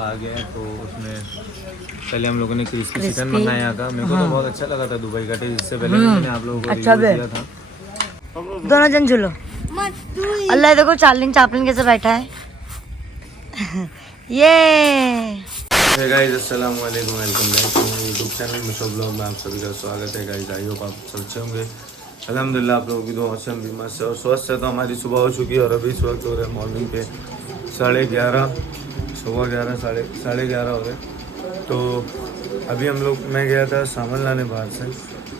आ गया है तो उसमें पहले हम लोगों ने क्रिस्पी चिकन मंगाया था। मेरे को तो बहुत अच्छा लगा था दुबई का टेस्ट। इससे पहले मैंने आप लोगों को अच्छा रिव्यू दिया था। दोनों जन झूलो। अल्लाह देखो चार्लिन चापलिन कैसे बैठा है। ये हे गाइस अस्सलाम वालेकुम, welcome back to my YouTube channel मिशो ब्लॉग में आप सभी का स्वागत है। गाइस आई होप आप सब अच्छे होंगे। अल्हम्दुलिल्लाह आप लोगों की दुआ से हम भी मस्त और स्वस्थ है। तो हमारी सुबह हो चुकी है और अभी इस वक्त हो रहे हैं मॉर्निंग के 11:30, सुबह 11 साढ़े 11 हो रहे। तो अभी हम लोग, मैं गया था सामान लाने बाहर से,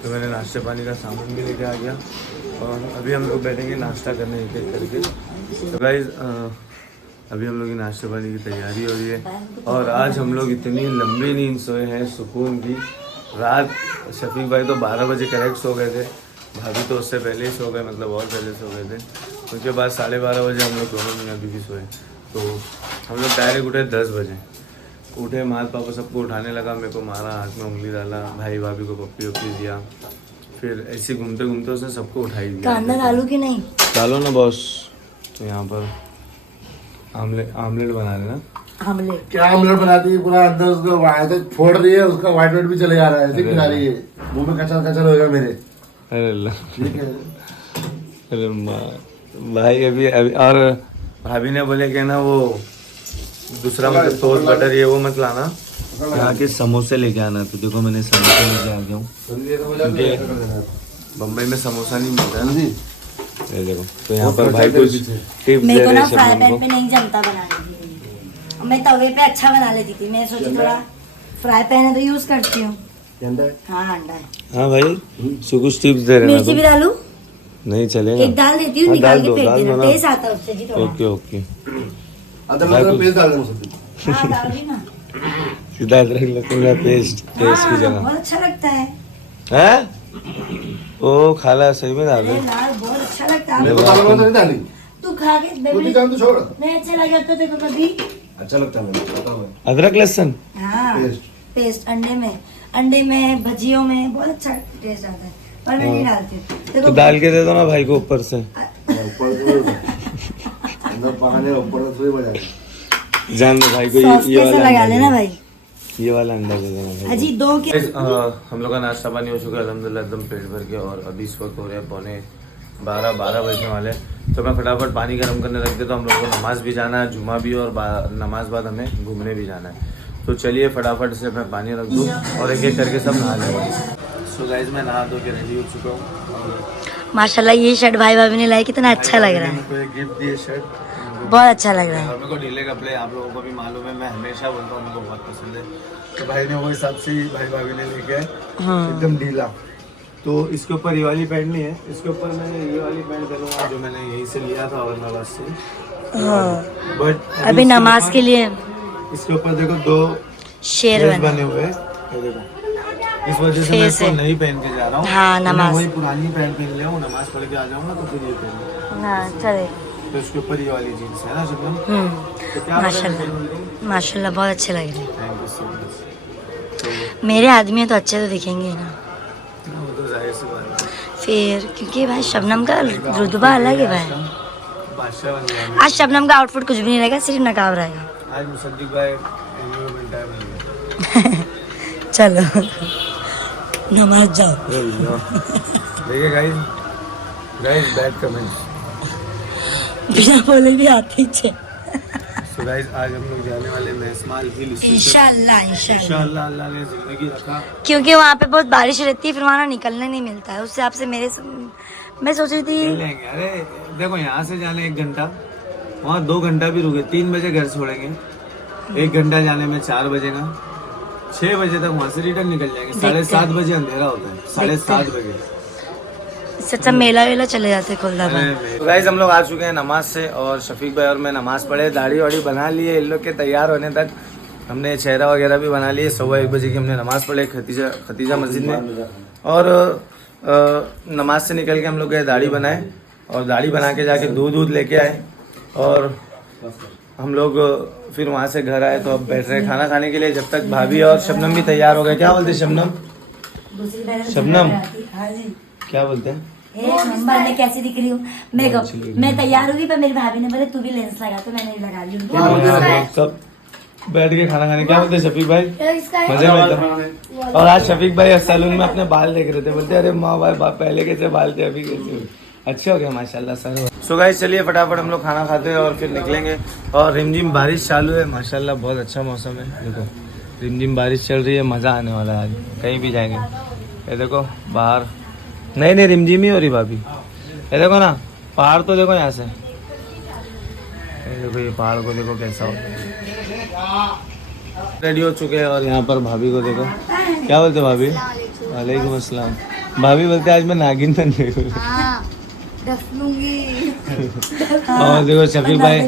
तो मैंने नाश्ते पानी का सामान भी लेके आ गया और अभी हम लोग बैठेंगे नाश्ता करने एक एक करके। तो गाइस अभी हम लोग की नाश्ते पानी की तैयारी हो रही है और आज हम लोग इतनी लंबी नींद सोए हैं सुकून की। रात शफीक भाई तो 12 बजे करेक्ट सो गए थे, भाभी तो उससे पहले ही सो गए, मतलब और पहले सो गए थे। उसके बाद 12:30 बजे हम लोग दोनों मियाँ बीवी सोए। तो हम लोग डायरेक्ट उठे 10 बजे। उठे, माँ पापा सबको उठाने लगा, मेरे को मारा, हाथ में उंगली डाला, भाई भाभी को पप्पी वप्पी दिया। फिर ऐसे घूमते घूमते उसने सबको उठाई दिया। कांदा डालू कि नहीं? डालो ना बॉस। तो यहाँ पर आमलेट बना लेना। आमलेट क्या आमलेट बनाती है? पूरा अंदर उसका वाइट फोड़ रही है, उसका वाइट वाइट भी चले जा रहा है, ऐसे खिला रही है। मुंह में कचर कचर होगा मेरे। अरे अल्लाह, ठीक है। अरे भाई अभी और भाभी ने बोले कि ना वो दूसरा मतलब टोस्ट बटर ये वो मत लाना, यहाँ के समोसे लेके आना। तो देखो मैंने समोसे लेके आ गया हूँ क्योंकि बम्बई में समोसा नहीं मिलता है ना। ये देखो, तो यहाँ पर भाई कुछ टिप्स दे मेरे को रहे ना हैं फ्राई सब पैन लोगों पे नहीं जमता बनाने। मैं तवे पे अच्छा बना लेती थी, मैं सोची थोड़ा फ्राई पैन है तो यूज करती हूँ। हाँ अंडा है। को। हाँ भाई कुछ टिप्स दे रहे हैं मिर्ची भी डालू? नहीं चलेगा, एक डाल देती हूँ, हाँ, निकाल डाल के दो, फेंक डाल देना, दो ना। टेस्ट आता है उससे जी थोड़ा। Okay okay. अदरक का पेस्ट डाल देना। हाँ डाल दी ना। सीधा अदरक लहसुन का पेस्ट की हाँ जगह बहुत अच्छा लगता है। हैं? ओ खाला सही में डाल अरे दे। लाल बहुत अच्छा लगता है। मेरे को दाल नहीं डाली। तू खा के तू नहीं जान तो छोड़। नहीं अच्छा लगा तो देखो कभी। अच्छा लगता है मुझे, पता है। अदरक लहसुन हाँ पेस्ट अंडे में भजियों में बहुत अच्छा टेस्ट आता है, पर मैं नहीं डालती हूँ। तो देखो डाल के दे दो ना भाई को ऊपर से। ऊपर से अंदर पकाने ऊपर से बजा। जान दो भाई को सॉस ये कैसे वाला लगा अंडा लेना दे भाई। दो। ये वाला अंडा दे देना भाई। अजी दो के हम लोग का नाश्ता पानी हो चुका है अल्हम्दुलिल्लाह एकदम पेट भर के। और अभी इस वक्त हो रहे हैं 12 बजने वाले। तो मैं फटाफट पानी गर्म करने रख देता हूँ। हम लोगों को नमाज भी जाना है, जुमा भी, और नमाज बाद हमें घूमने भी जाना है। तो चलिए फटाफट से मैं पानी रख दूँ और एक एक करके सब नहा लेंगे। सो गाइस मैं नहा धो के रेडी हो चुका हूँ। माशाल्लाह ये शर्ट भाई भाभी ने लाई, कितना अच्छा लग रहा है। मेरे को एक गिफ्ट दिए शर्ट, बहुत अच्छा लग रहा है। और मेरे को ढीले कपड़े आप लोगों को भी मालूम है, मैं हमेशा बोलता हूँ मेरे को बहुत पसंद है। तो भाई ने वो हिसाब से ही भाई भाभी ने लेके आए, एकदम ढीला। तो इसके ऊपर ये वाली पैंट नहीं है, इसके ऊपर मैंने ये वाली पैंट पहनूंगा जो मैंने यहीं से लिया था औरंगाबाद से। हाँ बट अभी नमाज के लिए इसके ऊपर देखो 2 शेर बने हुए हैं, ये देखो। इस वजह से मैं इसको नहीं पहन के जा रहा हूँ। हाँ नमाज। वही पुरानी पैंट पहन लिया हूँ, नमाज पढ़ के आ जाऊंगा तो फिर ये पहन। हाँ चले। तो इसके ऊपर ये वाली जीन्स है ना शबनम। तो क्या माशाल्लाह माशाल्लाह बहुत अच्छे लग रहे हैं। Thank you so much. मेरे आदमी हैं तो अच्छे तो दिखेंगे ना वो तो जाहिर सी बात है। फिर, क्योंकि भाई शबनम का रुतबा अलग है भाई। बादशाह बन गया। आज शबनम का आउटफिट कुछ भी नहीं रहेगा, सिर्फ नकाब रहेगा। आज मुसद्दिक भाई एनवायरमेंट टाइम बन गया। चलो नमाज जाओ। देखिए गाइस बैड कमेंट्स। बिना बोले भी आते ही। सो गाइस आज हम लोग जाने वाले मैसमाल हिल स्टेशन इंशाल्लाह इंशाल्लाह। अल्लाह ने जिंदगी रखा। क्योंकि वहाँ पे बहुत बारिश रहती है, फिर वहाँ निकलने नहीं मिलता है। उससे आपसे मैं सोच रही थी लेंगे। अरे देखो यहाँ से जाने 1 घंटा, वहाँ 2 घंटा भी रुके। 3 बजे घर छोड़ेंगे, 1 घंटा जाने में 4 बजे का, 6 बजे तक वहाँ से रिटर्न निकल जाएंगे। 7:30 बजे अंधेरा होता है, 7:30 बजे। इससे अच्छा मेला वेला चले जाते खुलदाबाद। तो गाइस हम लोग आ चुके हैं नमाज से और शफीक भाई और मैं नमाज पढ़े, दाढ़ी वाड़ी बना लिए। इन लोग के तैयार होने तक हमने चेहरा वगैरह भी बना लिए। 1:15 बजे की हमने नमाज पढ़े खतीजा मस्जिद में। और नमाज से निकल के हम लोग गए दाढ़ी बनाए और दाढ़ी बना के जाके दूध लेके आए। और हम लोग फिर वहाँ से घर आए तो अब बैठ रहे खाना खाने के लिए, जब तक भाभी और शबनम भी तैयार हो गए। क्या बोलते शबनम? शबनम क्या बोलते हैं? मैं कैसी दिख रही हूँ? मैं तैयार होगी, पर मेरी भाभी ने बोले तू भी लेंस लगा, तो मैंने लगा ली। सब बैठ के खाना खाने। क्या बोलते हैं शफीक भाई? इसका है। मजे में था। और आज शफीक भाई सैलून में अपने बाल देख रहे थे, बोलते अरे माँ भाई बाप पहले कैसे बाल थे अभी कैसे हुए। अच्छे हो गए माशाल्लाह सर। सो गाइस चलिए फटाफट हम लोग खाना खाते हैं और फिर निकलेंगे। और रिमझिम बारिश चालू है माशाल्लाह, बहुत अच्छा मौसम है। देखो रिमझिम बारिश चल रही है, मज़ा आने वाला है। आज कहीं भी जाएंगे। ये देखो बाहर नहीं रिमझिम ही हो रही भाभी। ये देखो ना पहाड़ तो देखो यहाँ से, ये देखो ये पहाड़ को देखो कैसा हो। रेडी हो चुके हैं और यहाँ पर भाभी को देखो। क्या बोलते भाभी? वालेकुम अस्सलाम। भाभी बोलते आज मैं नागिन बन गई हूँ। और देखो शफीक भाई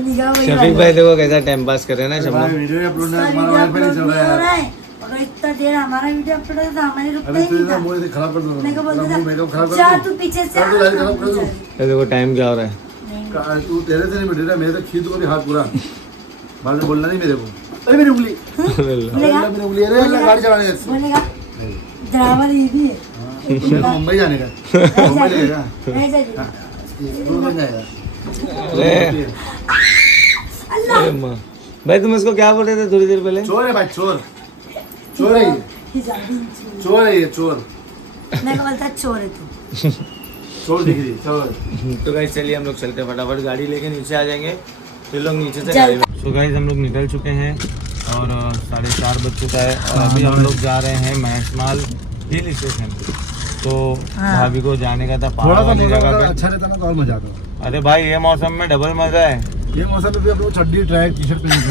देखो कैसा टाइम पास कर रहे हैं ना शम्मा। वीडियो अपलोड हमारा वाईफाई नहीं चल रहा है। अगर इतना देर हमारा वीडियो अपलोड होता तो हमारे रुकता अरे ही नहीं था। मुझे तो खराब कर दो। मेरे को बोलता मेकअप खराब था कर जा दो। तू पीछे से कर दो, लाइट खराब कर दो। ये देखो टाइम क्या हो रहा है। तू तेरे से नहीं बैठ रहा, मेरे से खींच को हाथ पूरा। बाद में बोलना नहीं मेरे को। अरे मेरी उंगली, बोलेगा मेरी उंगली। अरे गाड़ी चलाने का। बोलेगा ड्रामा दीदी मेरे को मुंबई जाने का। मुंबई जाएगा। स्कूल बन जाएगा। अरे माँ भाई तुम इसको क्या बोल रहे थे थोड़ी देर पहले? चोर है भाई, चोर। चोर है ये, चोर है ये, चोर। मैं को बोलता चोर है तू। चोर दिख रही, चोर। तो गाइस चलिए हम लोग चलते हैं फटाफट, गाड़ी लेके नीचे आ जाएंगे। फिर लोग नीचे से गाड़ी में। सो गाइस हम लोग निकल चुके हैं और 4:30 बज चुका है और अभी हम लोग जा रहे हैं महसमाल हिल स्टेशन। तो भाभी को जाने का था पहाड़ वाली जगह पे। अच्छा रहता ना तो और मजा आता। अरे भाई ये मौसम में डबल मजा है। ये मौसम में भी हम लोग चड्डी ट्रैक टी शर्ट पहन के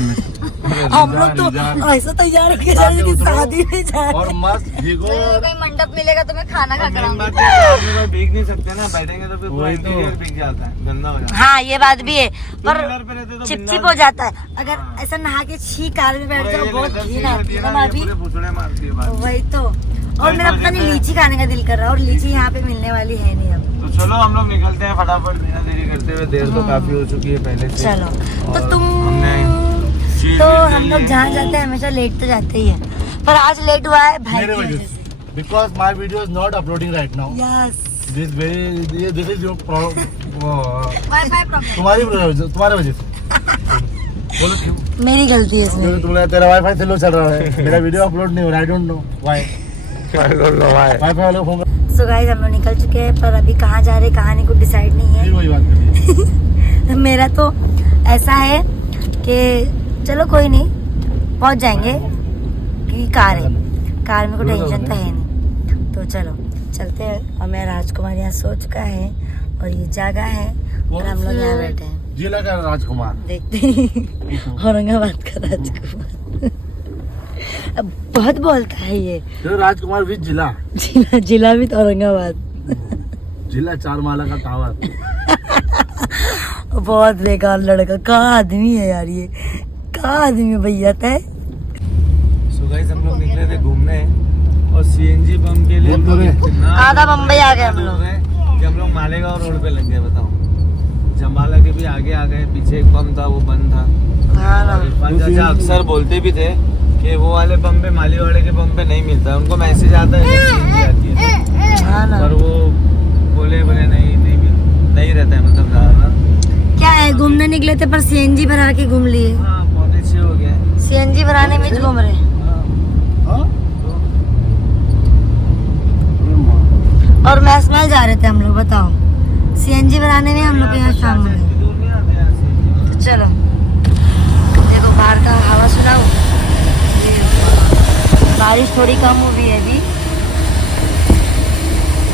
हम लोग तो ऐसा तैयार होके जा रहे हैं कि शादी में जाए। और मस्त भीगो। कोई मंडप मिलेगा तो मैं खाना खा कर आऊंगी। भीग नहीं सकते ना, बैठेंगे तो फिर पूरा इंटीरियर भीग जाता है, गंदा हो जाता है। हाँ ये बात भी है, पर घर पे रहते तो चिपचिप हो जाता है। अगर ऐसा नहा के छी कार में बैठ जाओ बहुत घिन आती है ना अभी। पूछड़े मारती है बात। वही तो। और मेरा पता नहीं लीची खाने का दिल कर रहा है और लीची यहाँ पे मिलने वाली है नहीं अब। तो चलो हम लोग निकलते हैं फटाफट, बिना देरी करते हुए। देर तो काफी हो चुकी है पहले से। चलो तो और तुम हमने तो हम लोग जहाँ जाते हैं हमेशा लेट तो जाते ही है, पर आज लेट हुआ है भाई मेरे की वजह वजह से। से। Because my video is not uploading right now. Yes This is your problem. Wifi problem तुम्हारे वजह से। बोलो क्यों? मेरी गलती है इसमें। क्योंकि तुमने तेरा वाईफाई स्लो चल रहा है, मेरा वीडियो अपलोड नहीं हो रहा। I don't know why. Wifi वाले को फोन कर। सो गाइस हम लोग निकल चुके हैं, पर अभी कहाँ जा रहे कहाँ नहीं कुछ डिसाइड नहीं फिर वही बात करिए। है। मेरा तो ऐसा है कि चलो कोई नहीं पहुंच जाएंगे, कि कार में कोई टेंशन तो है नहीं। तो चलो चलते हैं। और मैं राजकुमार यहाँ सो चुका है और ये जगह है और हम लोग यहाँ बैठे हैं। जिला का राजकुमार देखते हैं औरंगाबाद का राजकुमार। अब बहुत बोलता है ये। तो राजकुमार विद जिला। जिला भी तो औरंगाबाद। जिला 4 माला का टावर। बहुत बेकार लड़का, कहाँ आदमी है यार ये, कहाँ आदमी है भैया तय। सो गाइस हम लोग निकले थे घूमने और सीएनजी पंप के लिए आधा मुंबई आ गए हम लोग। कि हम लोग मालेगांव रोड पे लग गए। बताओ जमाला के भी आगे आ गए, पीछे एक पंप था वो बंद था। हाँ ना। इरफान चाचा अक्सर बोलते भी थे कि वो वाले पंप पे मालीवाड़े के पंप पे नहीं मिलता, उनको मैसेज आता है जब सीएनजी आती है। हाँ ना। पर वो बोले नहीं रहता है, मतलब ज्यादा। क्या है घूमने निकले थे पर सीएनजी भरा के घूम लिए। हाँ बहुत अच्छे हो गए। सीएनजी भराने में घूम रहे और महसमाल जा रहे थे हम लोग। बताओ सीएनजी भराने में हम लोग यहाँ शाम हो गई। तो चलो देखो बाहर का हवा सुनाओ। बारिश थोड़ी कम हुई है अभी,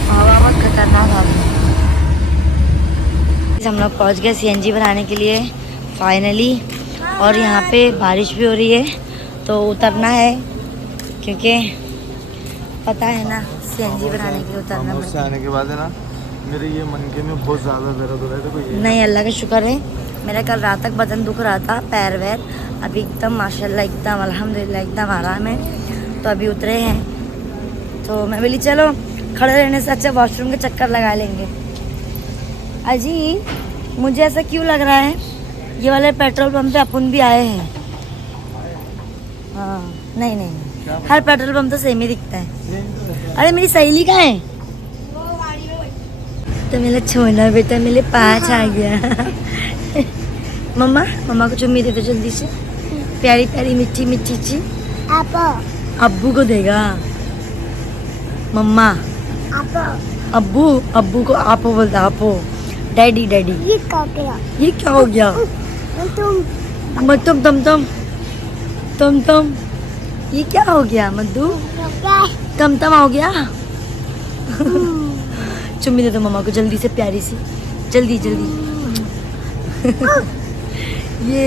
हवा बहुत खतरनाक आ रही है। हम लोग पहुँच गए सीएनजी भराने के लिए फाइनली, और यहाँ पे बारिश भी हो रही है तो उतरना है, क्योंकि पता है ना सीएनजी भराने के लिए उतरना से पड़ता है। आने के बाद है ना मेरे ये मनके में बहुत ज्यादा दर्द हो रहा था। कोई नहीं अल्लाह का शुक्र है, मेरा कल रात तक बदन दुख रहा था, पैर वैर, अभी एकदम माशाल्लाह एकदम अल्हम्दुलिल्लाह एकदम आराम है। तो अभी उतरे हैं तो मैं बोली चलो खड़े रहने से अच्छा वॉशरूम के चक्कर लगा लेंगे। अजी मुझे ऐसा क्यों लग रहा है ये वाले पेट्रोल पंप पे अपन भी आए हैं। हाँ नहीं हर पेट्रोल पंप तो सेम ही दिखता है। अरे मेरी सहेली कहाँ है? तो मेरा छोना बेटा मेरे पास आ गया। मम्मा को चुम्मी दे दो जल्दी से, प्यारी प्यारी मीठी मीठी ची अब्बू को देगा। मम्मा अब्बू अब्बू को आपो बोलता, आपो डैडी डैडी। ये क्या हो गया? मत्तम तम तम तम तम, ये क्या हो गया मद्दू? तम तम हो गया। चुम्मी दे दो मम्मा को जल्दी से, प्यारी सी, जल्दी जल्दी। ये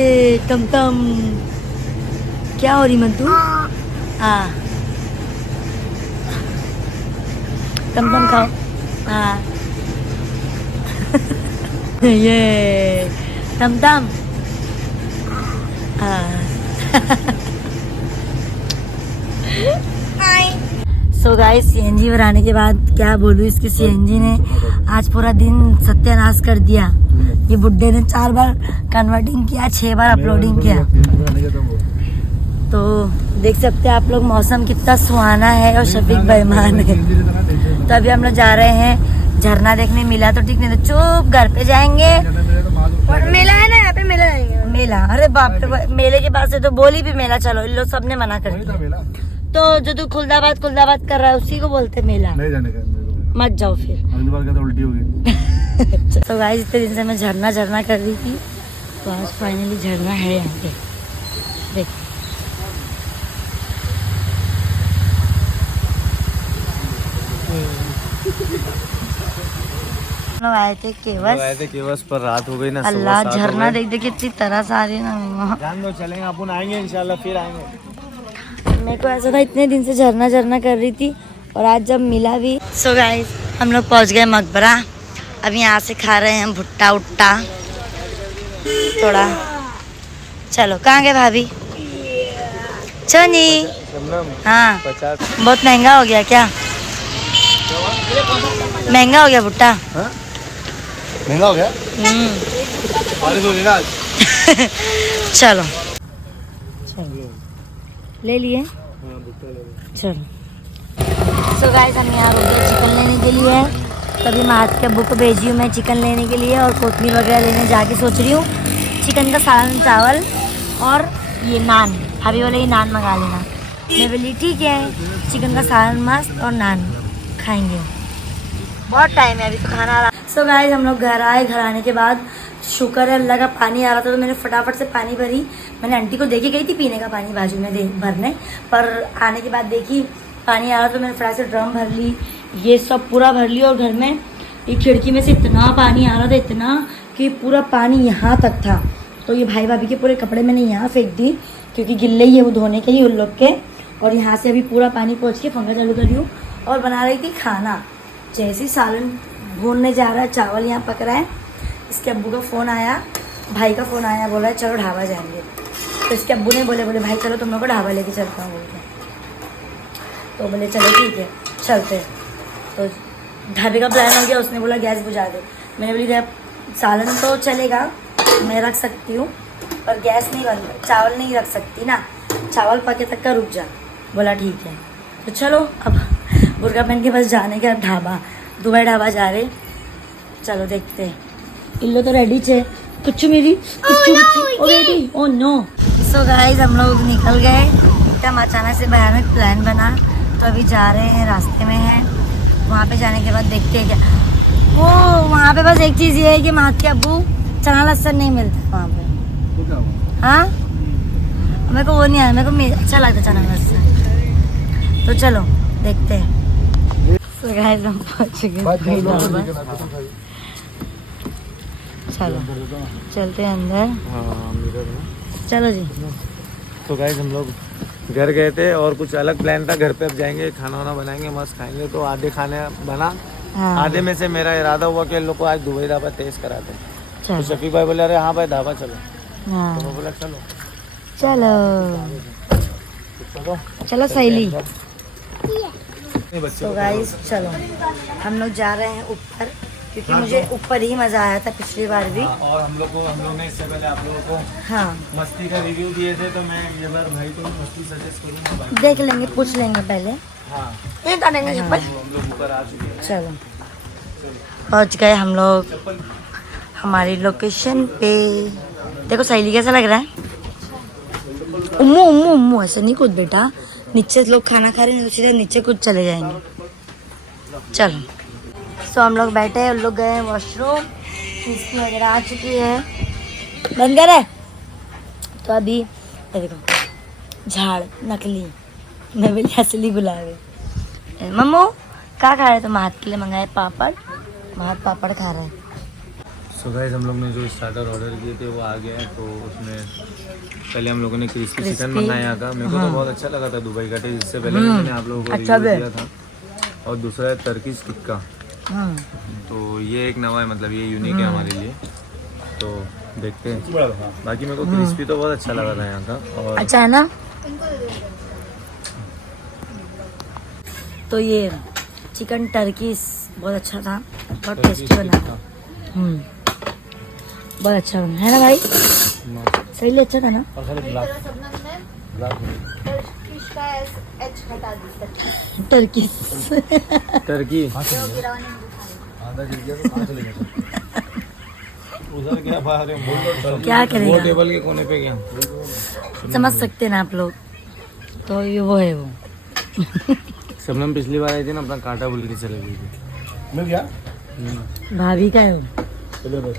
तम तम क्या हो रही मद्दू? तम तम खाओ। ये तम तम। सो गाइस, सीएनजी भराने के बाद क्या बोलूँ, इसकी सीएनजी ने आज पूरा दिन सत्यानाश कर दिया। ये बुड्ढे ने 4 बार कन्वर्टिंग किया, 6 बार अपलोडिंग किया। तो देख सकते हैं आप लोग मौसम कितना सुहाना है और शफीक बेईमान है। तो अभी हम लोग जा रहे हैं झरना देखने। मिला तो ठीक, नहीं तो चुप घर पे जाएंगे। और मेला है ना यहाँ पे, मेला जाएंगे। मेला, अरे बाप रे, मेले के पास से तो बोली भी मेला चलो, इन लोग सबने मना कर दिया। तो जो तू खुलदाबाद कर रहा है उसी को बोलते मेला। नहीं जाने का, मत जाओ फिर, अगली बार तो उल्टी होगी। तो गाइस, इतने दिन से मैं झरना कर रही थी, तो आज फाइनली झरना है यहाँ पे। देख लोग आए थे केवस, पर रात हो गई ना। अल्लाह, झरना देख देख कितनी तरह से आ रही है ना। जान दो, चलेंगे अपन, आएंगे इंशाल्लाह, फिर आएंगे। मेरे को ऐसा था इतने दिन से झरना कर रही थी, और आज जब मिला भी। सो गाइस, हम लोग पहुंच गए मकबरा। अब यहाँ से खा रहे हैं भुट्टा उट्टा थोड़ा। चलो, कहाँ गए भाभी? चनी, हाँ, बहुत महंगा हो गया क्या? महंगा हो गया भुट्टा? महंगा हो गया। चलो ले लिए। चलो, सो गाइस, हम यहाँ रुक गए चिकन लेने के लिए। तभी मार्ट के अब्बू को भेजी हूँ मैं चिकन लेने के लिए, और कोतमीर वगैरह लेने जाके सोच रही हूँ चिकन का सालन चावल और ये नान। अभी बोले ये नान मंगा लेना। मैं बोली ठीक है, चिकन का सालन मस्त और नान खाएंगे। बहुत टाइम है, अभी तो खाना आ रहा। सो गाइस, हम लोग घर आए। घर आने के बाद शुक्र है अल्लाह का पानी आ रहा था, तो मैंने फटाफट से पानी भरी। मैंने आंटी को देखी गई थी पीने का पानी बाजू में भरने, पर आने के बाद देखी पानी आ रहा, तो मैंने फटाफट से ड्रम भर ली, ये सब पूरा भर ली। और घर में ये खिड़की में से इतना पानी आ रहा था, इतना कि पूरा पानी यहाँ तक था। तो ये भाई भाभी के पूरे कपड़े मैंने यहाँ फेंक दी, क्योंकि गिल्ले ही है वो धोने के लिए उन लोग के। और यहाँ से अभी पूरा पानी पहुँच के पंखा चालू कर रही हूँ और बना रही थी खाना। जैसे ही सालन भूनने जा रहा है, चावल यहाँ पक रहा है, इसके अब्बू का फ़ोन आया, भाई का फ़ोन आया, बोला चलो ढाबा जाएंगे। तो इसके अब्बू ने बोले भाई चलो तुम लोग को ढाबा लेके चलता हूँ बोल के। तो बोले चलो ठीक है चलते। तो ढाबे का प्लान हो गया। उसने बोला गैस बुझा दे। मैंने बोली सालन तो चलेगा, मैं रख सकती हूँ, पर गैस नहीं बंद, चावल नहीं रख सकती ना, चावल पके तक का रुक जा। बोला ठीक है। तो चलो, अब बुर्का पहन के बस जाने का ढाबा, दुबई ढाबा जा रहे। चलो देखते हैं। इल्लो तो रेडी छे, कुछ मेरी ready. Oh no. So guys, हम लोग निकल गए। एकदम अचानक से भयानक प्लान बना, तो अभी जा रहे हैं, रास्ते में हैं। वहाँ पे जाने के बाद देखते हैं क्या। वो वहाँ पे बस एक चीज़ ये है कि माँ के अब्बू चना लहसुन नहीं मिलता वहाँ पे। हाँ, मेरे को वो नहीं आया, मेरे को अच्छा लगता चना लहसुन। तो चलो देखते हैं। So guys, हम पहुँच गए। चलो चलते हैं अंदर। चलो जी। तो गाइस, हम लोग घर गए थे और कुछ अलग प्लान था। घर पे अब जाएंगे, खाना वाना बनाएंगे, मस्त खाएंगे। तो आधे खाने बना, आधे में से मेरा इरादा हुआ कि इन लोग को आज दुबई ढाबा टेस्ट कराते हैं। तो शफीक भाई बोले अरे हाँ भाई ढाबा चलो। तो मैं बोला चलो चलो चलो चलो सहेली। तो गाइस, चलो हम लोग जा रहे हैं ऊपर, क्योंकि मुझे ऊपर ही मज़ा आया था पिछली बार भी। और हम लोग ने इससे पहले आप लोगों को हाँ मस्ती का रिव्यू दिए थे, तो मैं ये बार भाई को मस्ती सजेस्ट करूँगा भाई। देख लेंगे, पूछ लेंगे पहले। हाँ, हम लोग ऊपर आ चुके हैं। चलो पहुँच गए हम लोग हमारी लोकेशन पे। देखो सहेली कैसा लग रहा है? उम्मू उम्मू उम्मू ऐसे नहीं कूद बेटा, नीचे लोग खाना खा रहे हैं तो सीधे नीचे कूद चले जाएंगे। चलो सो हम लोग बैठे हैं, उन लोग गए हैं वॉशरूम, इसकी वगैरह आ चुकी है, बंद करे। तो अभी ये देखो झाड़ नकली, मैं बोली असली गुलाब। मम्मू क्या खा रहे? तो महत के लिए मंगाए पापड़, महत पापड़ खा रहे हैं। सो गाइस हम लोग ने जो स्टार्टर ऑर्डर किए थे वो आ गया है। तो उसमें पहले हम लोगों ने क्रिस्पी चिकन मंगाया था, मेरे को तो बहुत अच्छा लगा था दुबई का टेस्ट। इससे पहले मैंने आप लोगों को रिव्यू दिया था। और दूसरा है टर्किश टिक्का, तो ये एक नवा है, मतलब ये यूनिक है हमारे लिए। तो देखते हैं, बाकी मेरे को क्रिस्पी तो बहुत अच्छा लगा था यहाँ का। और अच्छा है ना। तो ये चिकन टर्कीस बहुत अच्छा था, बहुत टेस्टी बना था। बहुत अच्छा बना है ना भाई, सही ले अच्छा था ना। टर्कीस टर्की क्या करेगा, वो टेबल के कोने पे गया, समझ सकते हैं ना आप लोग। तो ये वो है वो शबनम पिछली बार आई थी ना, अपना कांटा बोल के चले गई थी। मिल गया भाभी का है वो। चलो बस।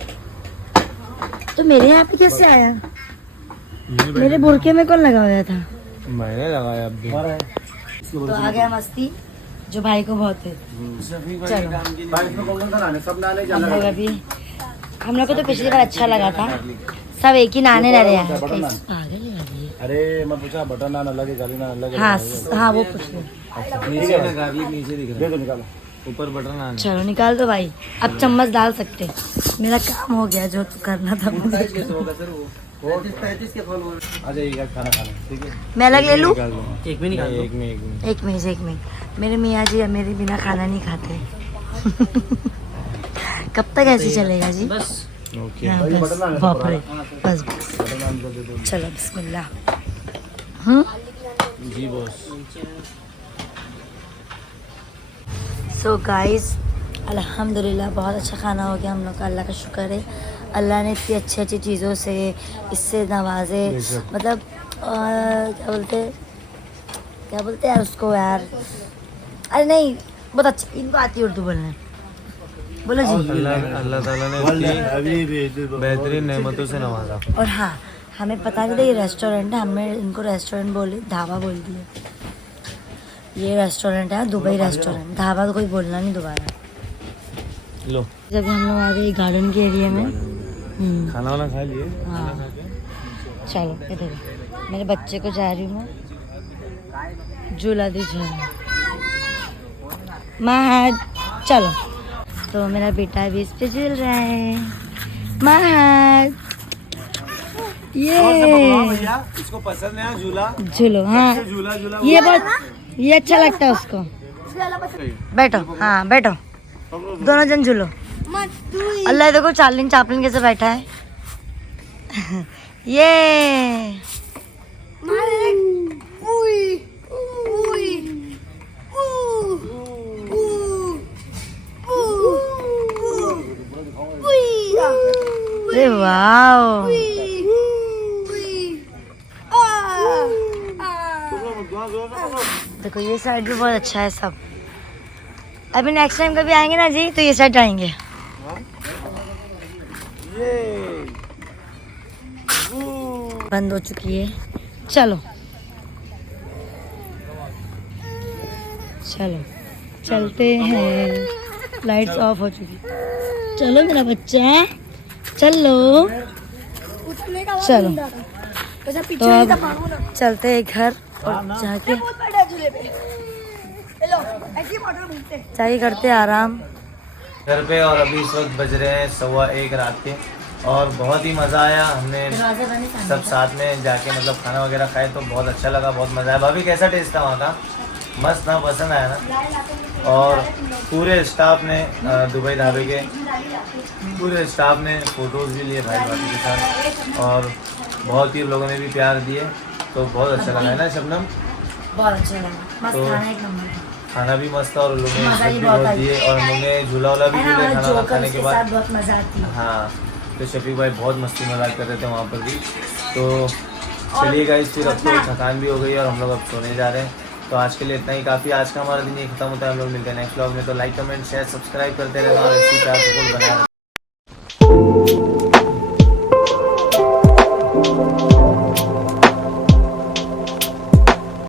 तो मेरे यहाँ पे कैसे आया? मेरे बुरके में कौन लगा हुआ था? मैंने लगाया अब भी। तो आ गया मस्ती, जो भाई को बहुत है। चलो हम लोग अभी, हम लोग को तो पिछली बार अच्छा लगा था, सब एक ही नाने रह रहे हैं। पागल लगा दिए। अरे मैं पूछा बटर नान अलग है, गाली नान अलग है। हाँ हाँ वो पूछ लो। नीचे ना गार्लिक नीचे दिख रहा दे दो निकालो। है, ऊपर बटन आना। चलो निकाल दो भाई, अब चम्मच डाल सकते। मेरा काम हो गया जो तू करना था मुझे। आ जाइएगा खाना खाने, ठीक है। मैं अलग ले लूँ? एक में निकाल, एक में एक मिनट, मेरे मियाँ जी मेरे बिना खाना नहीं खाते। कब तक ऐसे चलेगा जी? बस ओके। हाँ, भाई, बस, बटर नान है बाप पूरा। रे, बस बस। बटर नान दे दो। चलो बिस्मिल्लाह। जी बॉस। सो गाइस अल्हम्दुलिल्लाह बहुत अच्छा खाना हो गया हम लोग का, अल्लाह का शुक्र है। अल्लाह ने इतनी अच्छी अच्छी चीज़ों से इससे नवाजे, मतलब क्या बोलते हैं उसको यार, अरे नहीं बहुत अच्छा, इनको आती है उर्दू बोलने, बोलो जी। अल्लाह ताला ने इतनी बेहतरीन नेमतों से नवाजा। और हाँ, हमें पता नहीं था ये रेस्टोरेंट है, हमें इनको रेस्टोरेंट बोले, ढाबा बोल दिए। ये रेस्टोरेंट है दुबई रेस्टोरेंट, ढाबा तो कोई बोलना नहीं दोबारा। लो जब हम लोग आ गए गार्डन के एरिया में। खाना वाना खा लिए। हाँ चलो इधर मेरे बच्चे को जा रही हूँ मैं, झूला दीजिए महद। चलो तो मेरा बेटा भी इस पे झूल रहा है, महद ये इसको पसंद है झूला। झूलो। हाँ झूला झूला ये बहुत, ये अच्छा लगता है उसको। बैठो, हाँ बैठो, दोनों जन झूलो। अल्लाह देखो चार्लिन चापलिन कैसे बैठा है। ये अरे वाओ, देखो ये साइड भी बहुत अच्छा है सब। अभी नेक्स्ट टाइम कभी आएंगे ना जी तो ये साइड आएंगे। बंद हो चुकी है, चलो चलो चलते हैं, लाइट्स ऑफ हो चुकी। चलो मेरा बच्चा, चलो चलो। तो अब चलते हैं घर और जाके करते हैं आराम घर पे। और अभी इस वक्त बज रहे हैं 1:15 रात के, और बहुत ही मज़ा आया। हमने सब साथ में जाके मतलब खाना वगैरह खाए तो बहुत अच्छा लगा, बहुत मज़ा आया। भाभी कैसा टेस्ट था वहाँ का? मस्त ना, पसंद आया ना। और पूरे स्टाफ ने, दुबई ढाबे के पूरे स्टाफ ने फ़ोटोज़ भी लिए भाई भाभी के साथ, और बहुत ही लोगों ने भी प्यार दिए, तो बहुत अच्छा लगा है ना शबनम? बहुत अच्छा लगा, मस्त तो खाना एक नंबर। खाना भी मस्त था, और लोगों ने मज़ा ही भी बहुत बहुत आई। दिए, और उन्होंने झूला वूला भी झूले खाना खाने के बाद। बहुत मजा आती है। हाँ, तो शफीक भाई बहुत मस्ती मजाक कर रहे थे वहाँ पर भी। तो चलिए गाइस, फिर अब तो थकान भी हो गई और हम लोग अब सोने जा रहे हैं। तो आज के लिए इतना ही काफ़ी। आज का हमारा दिन ये खत्म होता है। हम लोग मिलते हैं नेक्स्ट व्लॉग में। तो लाइक कमेंट शेयर सब्सक्राइब करते रहना और इसी प्यार सपोर्ट बनाए रखना।